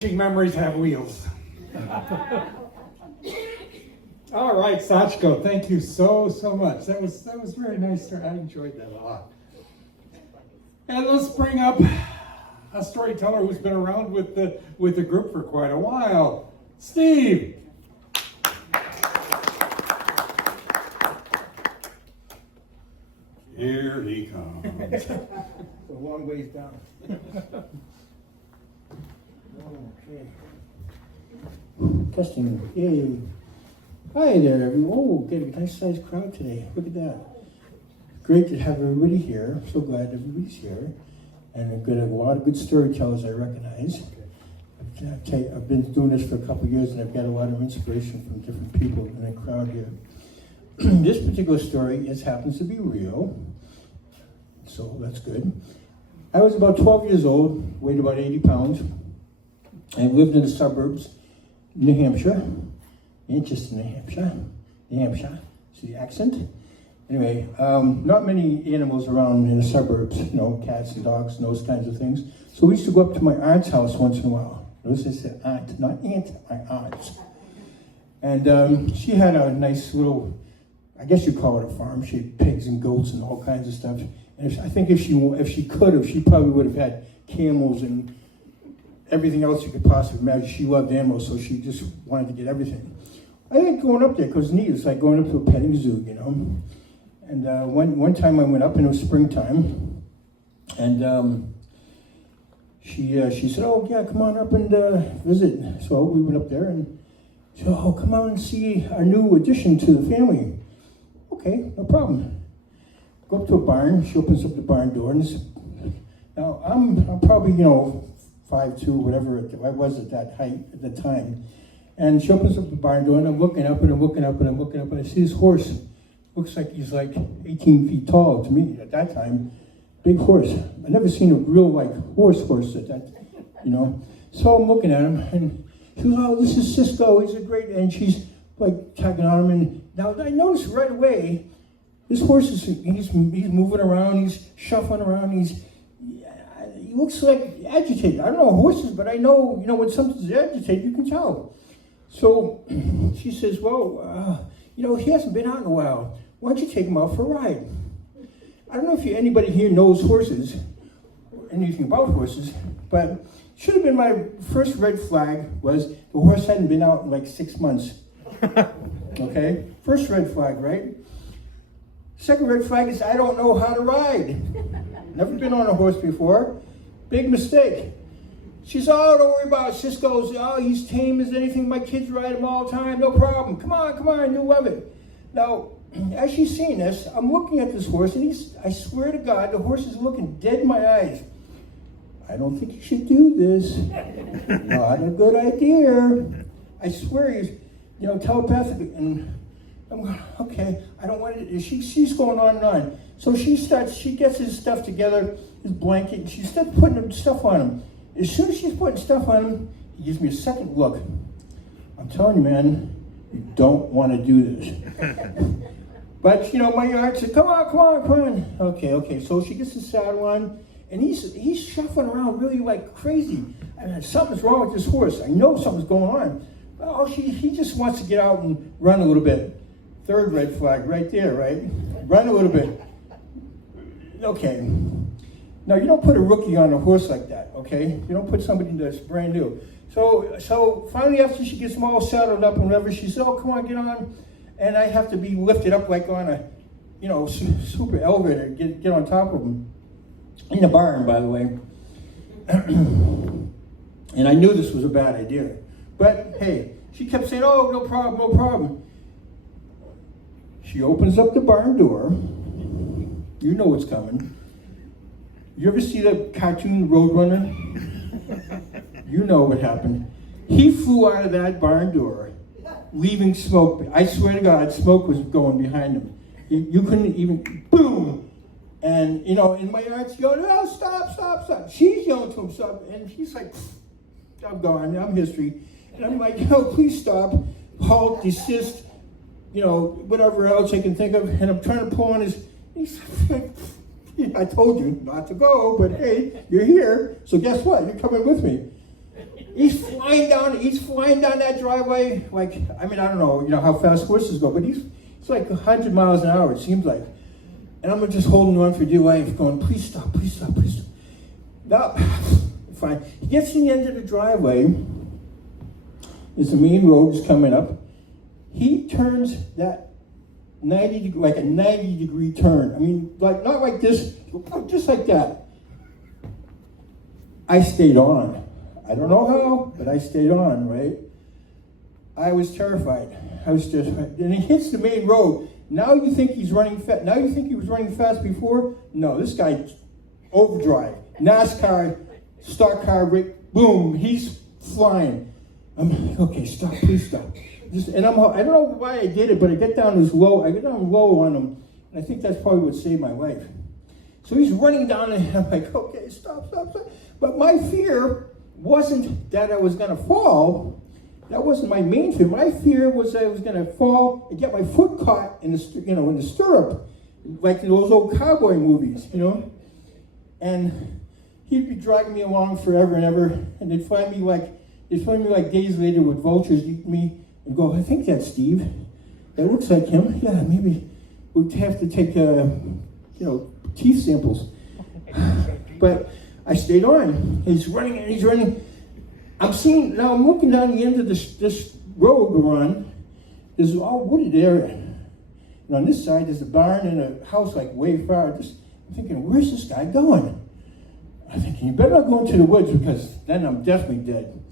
Memories have wheels. All right, Sachko, thank you so much. That was very nice. I enjoyed that a lot. And let's bring up a storyteller who's been around with the group for quite a while, Steve. Here he comes. It's a long ways down. Okay. Testing. Yay. Hi there, everyone. Oh, get a nice sized crowd today. Look at that. Great to have everybody here. I'm so glad everybody's here. And I've got a lot of good storytellers I recognize. I've been doing this for a couple of years, and I've got a lot of inspiration from different people in the crowd here. This particular story happens to be real, so that's good. I was about 12 years old, weighed about 80 pounds. I lived in the suburbs, New Hampshire. Interesting, New Hampshire. See the accent? Anyway, not many animals around in the suburbs, cats and dogs and those kinds of things. So we used to go up to my aunt's house once in a while. Notice I said aunt, not aunt, my aunt's. And she had a nice little, I guess you'd call it a farm. She had pigs and goats and all kinds of stuff. And I think if she could have, she probably would have had camels and everything else you could possibly imagine. She loved animals, so she just wanted to get everything. I think going up there because it's neat. It's like going up to a petting zoo, And one time I went up and it was springtime, and she said, "Oh yeah, come on up and visit." So we went up there and she said, "Oh, come on and see our new addition to the family." Okay, no problem. Go up to a barn. She opens up the barn door, and now I'm probably 5'2", whatever I was at that height at the time. And she opens up the barn door, and I'm looking up, and I see this horse. Looks like he's like 18 feet tall to me at that time. Big horse. I never seen a real horse at that, So I'm looking at him, and she goes, "Oh, this is Cisco. He's a great," and she's like tagging on him. And now I noticed right away, this horse he's moving around, he's shuffling around, he looks like agitated. I don't know horses, but I know, when something's agitated, you can tell. So she says, "Well, he hasn't been out in a while. Why don't you take him out for a ride?" I don't know if anybody here knows horses, or anything about horses, but should have been my first red flag was the horse hadn't been out in like 6 months. Okay? First red flag, right? Second red flag is I don't know how to ride. Never been on a horse before. Big mistake. She said, "Oh, don't worry about it." Cisco's, he's tame as anything. My kids ride him all the time. No problem. Come on, you'll love it. Now, as she's seeing this, I'm looking at this horse, and I swear to God, the horse is looking dead in my eyes. "I don't think you should do this. Not a good idea." I swear he's, telepathic, and I'm going, okay, I don't want it. She's going on and on. So she gets his stuff together, his blanket, and she starts putting stuff on him. As soon as she's putting stuff on him, he gives me a second look. I'm telling you, man, you don't want to do this. But, my aunt said, come on. Okay. So she gets the saddle on, and he's shuffling around really like crazy. And something's wrong with this horse. I know something's going on. Oh, he just wants to get out and run a little bit. Third red flag right there, right? Run a little bit. Okay. Now, you don't put a rookie on a horse like that, okay? You don't put somebody that's brand new. So finally, after she gets them all saddled up and whatever, she said, "Oh, come on, get on." And I have to be lifted up like on a, super elevator, get on top of them. In the barn, by the way. And I knew this was a bad idea. But, hey, she kept saying, "Oh, no problem. She opens up the barn door. You know what's coming. You ever see the cartoon Roadrunner? You know what happened. He flew out of that barn door, leaving smoke. I swear to God, smoke was going behind him. You couldn't even, boom! And, and my aunt's yelling, "Oh, stop. She's yelling to him, stop. And he's like, I'm gone, I'm history. And I'm like, please stop, halt, desist, whatever else I can think of. And I'm trying to pull on he's like, I told you not to go, but hey, you're here, so guess what? You're coming with me. He's flying down that driveway. Like, I mean, I don't know, how fast horses go, but he's like 100 miles an hour, it seems like. And I'm just holding on for dear life, going, please stop, please stop, please stop. No, fine. He gets to the end of the driveway. There's the main road is coming up. He turns that 90 degree turn. I mean, like not like this, just like that. I stayed on. I don't know how, but I stayed on, right? I was terrified. And he hits the main road. Now you think he's running fast. Now you think he was running fast before? No, this guy, overdrive. NASCAR, stock car, boom, he's flying. I'm like, okay, stop, please stop. I don't know why I did it, but I get down low on him. And I think that's probably what saved my life. So he's running down and I'm like, okay, stop. But my fear wasn't that I was gonna fall. That wasn't my main fear. My fear was that I was gonna fall and get my foot caught in the stirrup, like those old cowboy movies, And he'd be dragging me along forever and ever, and they'd find me like days later with vultures eating me, and go, I think that's Steve. That looks like him. Yeah, maybe we'd have to take teeth samples. But I stayed on. He's running. I'm looking down the end of this road we're on. There's all wooded area. And on this side, there's a barn and a house like way far. I'm thinking, where's this guy going? I'm thinking, you better not go into the woods because then I'm definitely dead.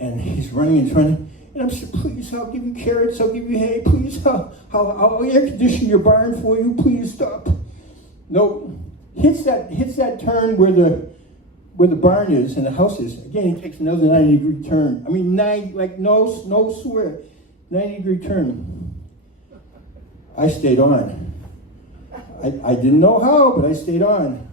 And he's running. And I'm saying, please, I'll give you carrots, I'll give you hay, please, I'll air condition your barn for you, please stop. Nope. Hits that turn where the barn is and the house is. Again, he takes another 90-degree turn. I mean, no swear, 90-degree turn. I stayed on. I didn't know how, but I stayed on.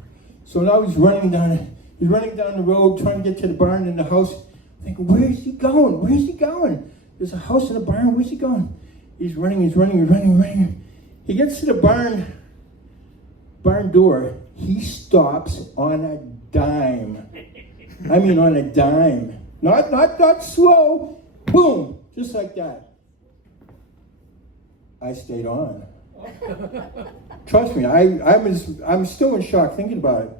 So now he's running down the road, trying to get to the barn and the house. I'm thinking, where is he going? There's a house and a barn, where's he going? He's running. He gets to the barn door. He stops on a dime. I mean on a dime. Not slow. Boom, just like that. I stayed on. Trust me, I'm still in shock thinking about it.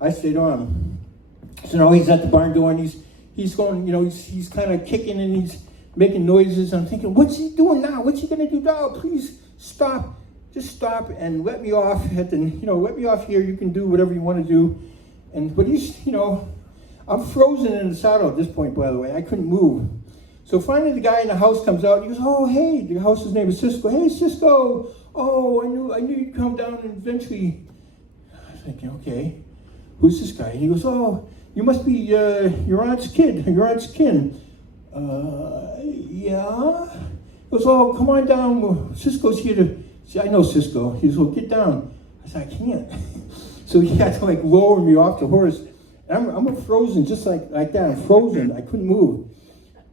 I stayed on. So now he's at the barn door and he's going, he's kind of kicking and he's making noises. I'm thinking, what's he doing now? What's he gonna do now? Please stop. Just stop and let me off let me off here. You can do whatever you want to do. But he's, I'm frozen in the saddle at this point, by the way. I couldn't move. So finally the guy in the house comes out. He goes, oh, hey, the house's name is Cisco. Hey, Cisco. Oh, I knew you'd come down and eventually. I was thinking, okay, who's this guy? He goes, oh, you must be your aunt's kid, your aunt's kin. Yeah. He goes, oh, come on down. Cisco's here to. See, I know Cisco. He goes, well, get down. I said, I can't. So he had to lower me off the horse. I'm frozen just like that. I'm frozen. I couldn't move.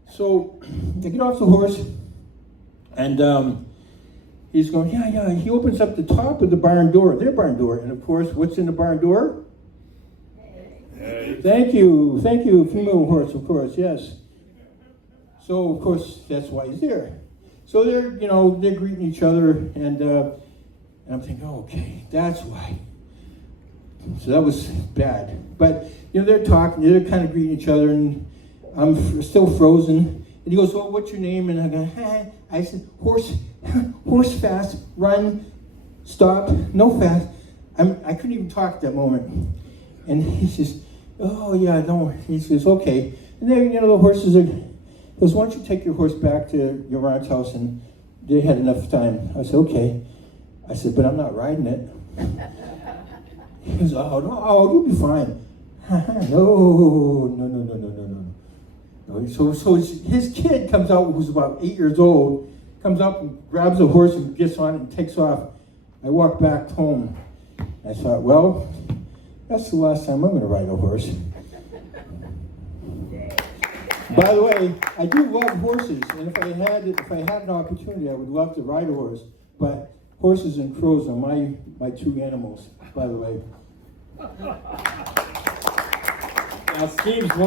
So I get off the horse, and he's going, yeah. He opens up the top of the barn door, their barn door, and of course, what's in the barn door? Hey. Thank you, female horse, of course, yes. So of course, that's why he's there. So they're greeting each other, and I'm thinking, oh, okay, that's why. So that was bad. But they're talking, they're kind of greeting each other, and I'm still frozen. And he goes, well, what's your name? And I go, hey. I said, horse fast, run, stop, no fast. I couldn't even talk at that moment. And he says, oh yeah, no. He says, okay. And then the horses are. He goes, why don't you take your horse back to your aunt's house? And they had enough time. I said, okay. I said, but I'm not riding it. He goes, oh, no, you'll be fine. No. So his kid comes out, who's about 8 years old, comes up and grabs the horse and gets on it and takes off. I walk back home. I thought, well, that's the last time I'm going to ride a horse. By the way, I do love horses, and if I had an opportunity, I would love to ride a horse. But horses and crows are my two animals, by the way. Now, Steve's one